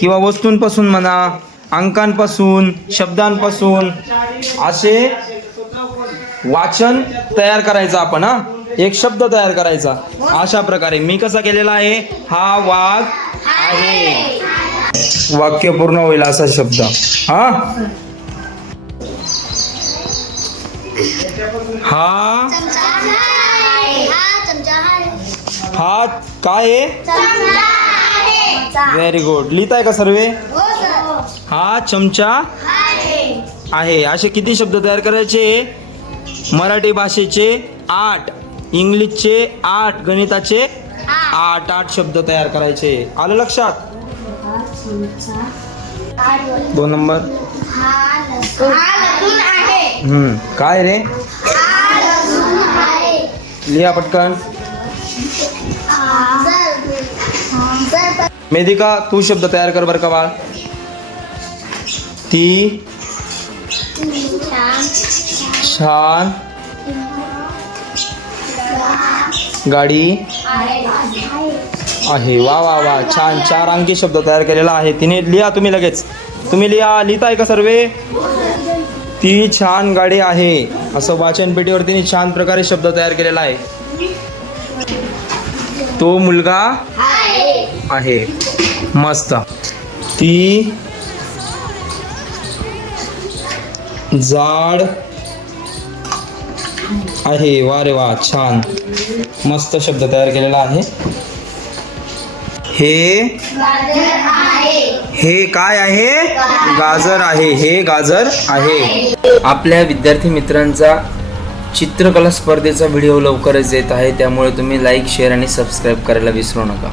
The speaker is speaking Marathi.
किंवा वस्तूंपासून म्हणा, अंकांपासून, शब्दांपासून असे वाचन तयार करायचं आपण. एक शब्द तयार करायचा अशा प्रकारे. मी कसा केलेला आहे, हा वाघ आहे, वाक्य पूर्ण होईल असा शब्द. हा काय आहे? Very good. लिहिताय का सर्वे? हा चमचा आहे. असे किती शब्द तयार करायचे? मराठी भाषेचे 8, इंग्लिशचे 8, गणिताचे 8 शब्द तयार करायचे. आलं लक्षात? 2 नंबर. काय रे? लिहा पटकन. मेदिका तू शब्द तयार कर बर का बाळ. ती छान गाडी आहे. वा वा वा, छान. 4 अंकी शब्द तयार केलेला आहे तिने. लिहा तुम्ही लगेच. तुम्ही लिहा. लिहिताय का सर्वे? ती छान गाडी आहे असं वाचन पेटीवर तिने छान प्रकारे शब्द तयार केलेला आहे. तो मुलगा आहे. मस्त. ती जाड आहे. वा रे वा, छान. मस्त शब्द तयार केलेला आहे. हे काय आहे? गाजर आहे. हे गाजर आहे. आपल्या विद्यार्थी मित्रांचा चित्रकला स्पर्धेचा व्हिडिओ लवकरच येत आहे, त्यामुळे तुम्ही लाईक, शेअर आणि सबस्क्राईब करायला विसरू नका.